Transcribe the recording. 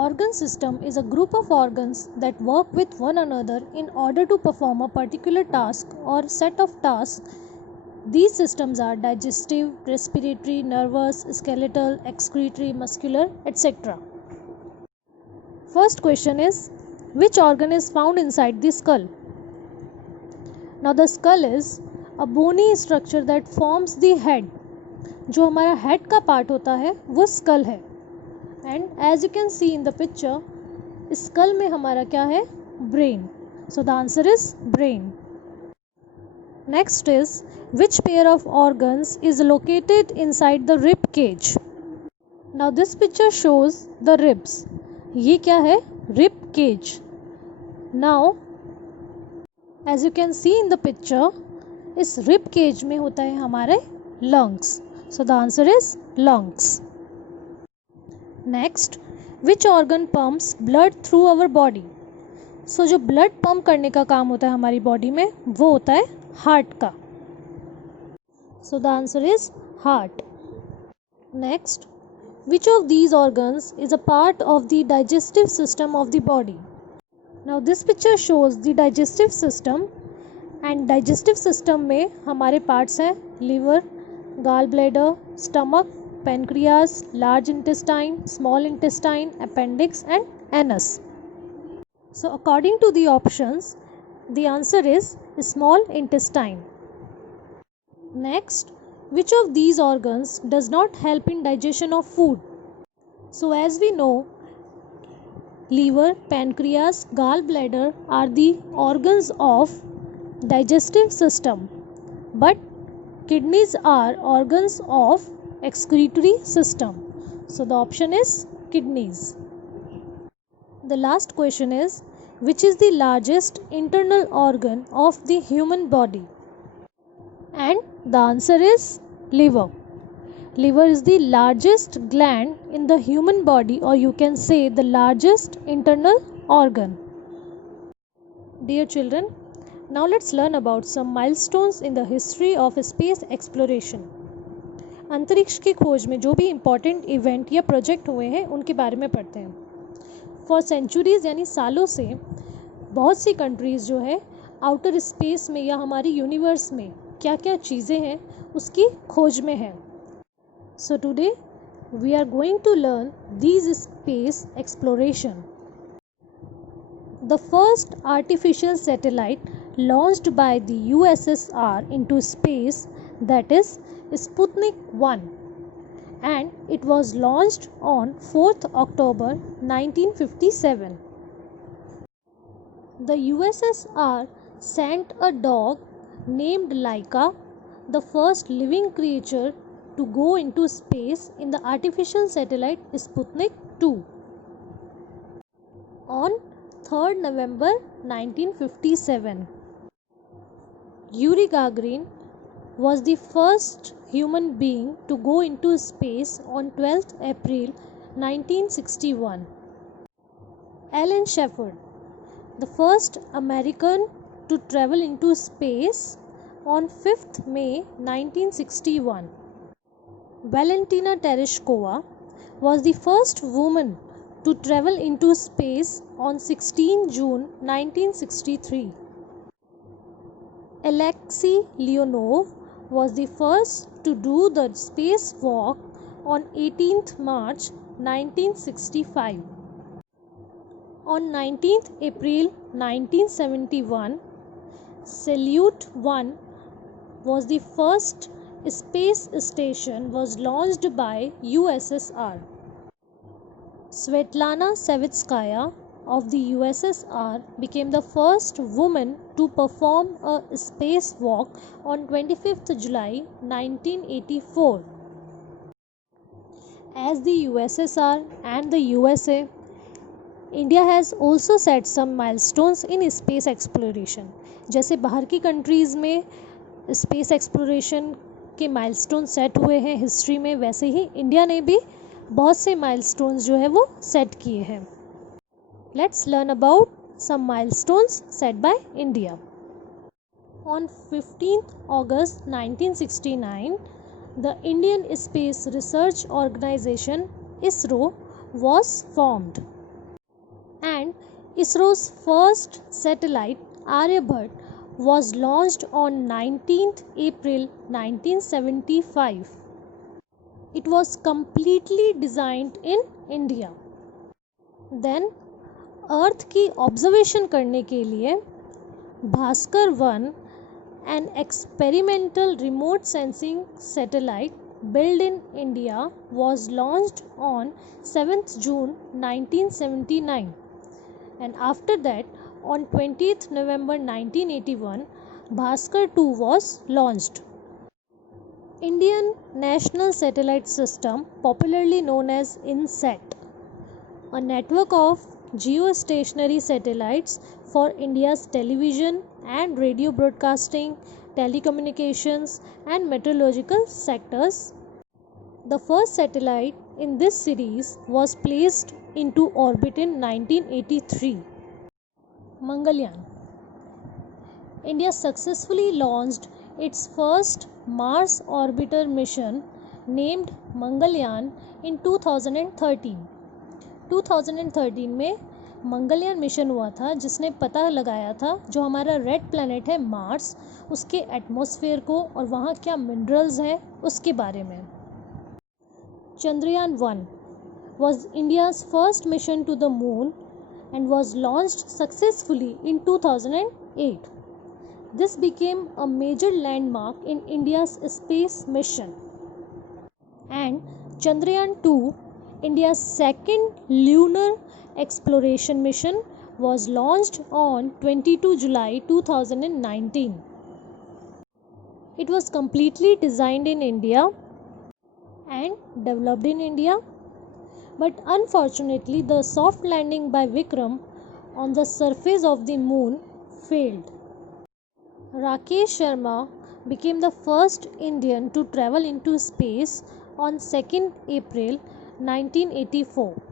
Organ system is a group of organs that work with one another in order to perform a particular task or set of tasks. These systems are digestive, respiratory, nervous, skeletal, excretory, muscular, etc. First question is, which organ is found inside the skull? Now the skull is a bony structure that forms the head. जो हमारा head का part होता है वो skull है. And as you can see in the picture, skull में हमारा क्या है? Brain. So the answer is brain. Next is, which pair of organs is located inside the rib cage? Now this picture shows the ribs. ये क्या है? Rib cage. Now as you can see in the picture, इस rib cage में होता है हमारे lungs. So the answer is lungs. Next, which organ pumps blood through our body? So जो blood pump करने का काम होता है हमारी body में वो होता है heart का. So the answer is heart. Next, which of these organs is a part of the digestive system of the body? Now this picture shows the digestive system, and digestive system में हमारे parts हैं liver, gallbladder, stomach, pancreas, large intestine, small intestine, appendix and anus. So according to the options, the answer is small intestine. Next, which of these organs does not help in digestion of food? So as we know, liver, pancreas, gallbladder are the organs of digestive system, but kidneys are organs of excretory system. So the option is kidneys. The last question is, which is the largest internal organ of the human body? And the answer is liver. Liver is the largest gland in the human body, or you can say the largest internal organ. Dear children, now let's learn about some milestones in the history of space exploration. अंतरिक्ष की खोज में जो भी important event या project हुए हैं उनके बारे में पढ़ते हैं. फॉर सेंचुरीज यानी सालों से बहुत सी कंट्रीज़ जो है आउटर स्पेस में या हमारी यूनिवर्स में क्या क्या चीज़ें हैं उसकी खोज में है. So today we are going to learn these space exploration. The first artificial satellite launched by the USSR into space, that is Sputnik 1, and it was launched on 4th October 1957. The USSR sent a dog named Laika, the first living creature to go into space in the artificial satellite Sputnik 2. On 3rd November 1957. Yuri Gagarin was the first human being to go into space on 12th April 1961. Alan Shepard, the first American to travel into space on 5th May 1961. Valentina Tereshkova was the first woman to travel into space on 16 June 1963. Alexei Leonov was the first to do the spacewalk on 18th March 1965. On 19th April 1971, Salyut 1 was the first space station was launched by USSR. Svetlana Savitskaya of the USSR became the first woman to perform a spacewalk on 25th July 1984. As the USSR and the USA, India has also set some milestones in space exploration. जैसे बाहर की countries में space exploration के milestone set हुए हैं history में, वैसे ही India ने भी बहुत से माइलस्टोन्स जो है वो सेट किए हैं. Let's learn about some milestones set by India. On 15th August 1969, the Indian Space Research Organization ISRO was formed. ISRO's first satellite Aryabhat was launched on 19th April 1975. It was completely designed in India. Then अर्थ की observation करने के लिए Bhaskar 1, an experimental remote sensing satellite built in India, was launched on 7th June 1979, and after that on 20th November 1981 Bhaskar 2 was launched. Indian National Satellite System, popularly known as INSAT, a network of geostationary satellites for India's television and radio broadcasting, telecommunications, and meteorological sectors. The first satellite in this series was placed into orbit in 1983. Mangalyaan. India successfully launched its first Mars orbiter mission named Mangalyaan in 2013. 2013 में Mangalyaan mission हुआ था जिसने पता लगाया था जो हमारा red planet है मार्स, उसके एटमॉस्फेयर को और वहाँ क्या मिनरल्स हैं उसके बारे में. Chandrayaan 1 was India's first mission to the moon and was launched successfully in 2008. This became a major landmark in India's space mission. And Chandrayaan 2, India's second lunar exploration mission, was launched on 22 July 2019. It was completely designed in India and developed in India, but unfortunately the soft landing by Vikram on the surface of the moon failed. Rakesh Sharma became the first Indian to travel into space on 2nd April 1984.